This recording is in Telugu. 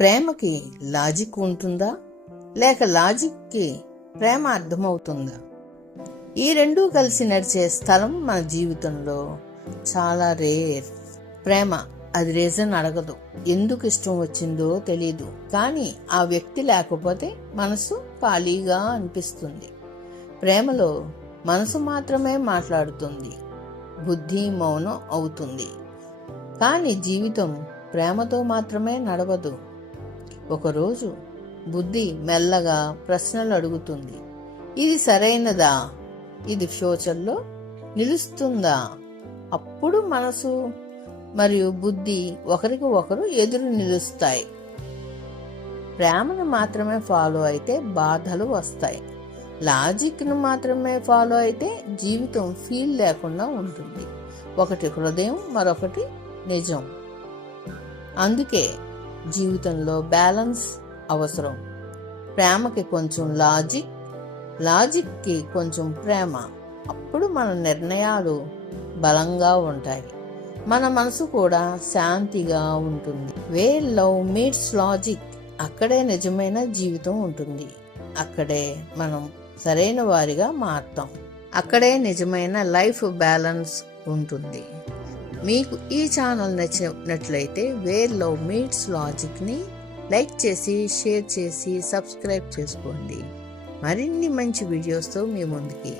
ప్రేమకి లాజిక్ ఉంటుందా, లేక లాజిక్కి ప్రేమ అర్థమవుతుందా? ఈ రెండూ కలిసి నడిచే స్థలం మన జీవితంలో చాలా రేర్. ప్రేమ అది రీజన్ అడగదు, ఎందుకు ఇష్టం వచ్చిందో తెలీదు, కానీ ఆ వ్యక్తి లేకపోతే మనసు ఖాళీగా అనిపిస్తుంది. ప్రేమలో మనసు మాత్రమే మాట్లాడుతుంది, బుద్ధి మౌనం అవుతుంది. కానీ జీవితం ప్రేమతో మాత్రమే నడవదు. ఒకరోజు బుద్ధి మెల్లగా ప్రశ్నలు అడుగుతుంది. ఇది సరైనదా? ఇది ఫ్యూచర్లో నిలుస్తుందా? అప్పుడు మనసు మరియు బుద్ధి ఒకరికి ఒకరు ఎదురు నిలుస్తాయి. ప్రేమను మాత్రమే ఫాలో అయితే బాధలు వస్తాయి. లాజిక్ను మాత్రమే ఫాలో అయితే జీవితం ఫీల్ లేకుండా ఉంటుంది. ఒకటి హృదయం, మరొకటి నిజం. అందుకే జీవితంలో బ్యాలెన్స్ అవసరం. ప్రేమకి కొంచెం లాజిక్కి కొంచెం ప్రేమ. అప్పుడు మన నిర్ణయాలు బలంగా ఉంటాయి, మన మనసు కూడా శాంతిగా ఉంటుంది. వేర్ లవ్ మీట్స్ లాజిక్, అక్కడే నిజమైన జీవితం ఉంటుంది. అక్కడే మనం సరైన వారిగా మారుతాం. అక్కడే నిజమైన లైఫ్ బ్యాలెన్స్ ఉంటుంది. మీకు ఈ ఛానల్ నచ్చినట్లయితే వేర్ లవ్ మీట్స్ లాజిక్ని లైక్ చేసి, షేర్ చేసి, సబ్స్క్రైబ్ చేసుకోండి. మరిన్ని మంచి వీడియోస్తో మీ ముందుకి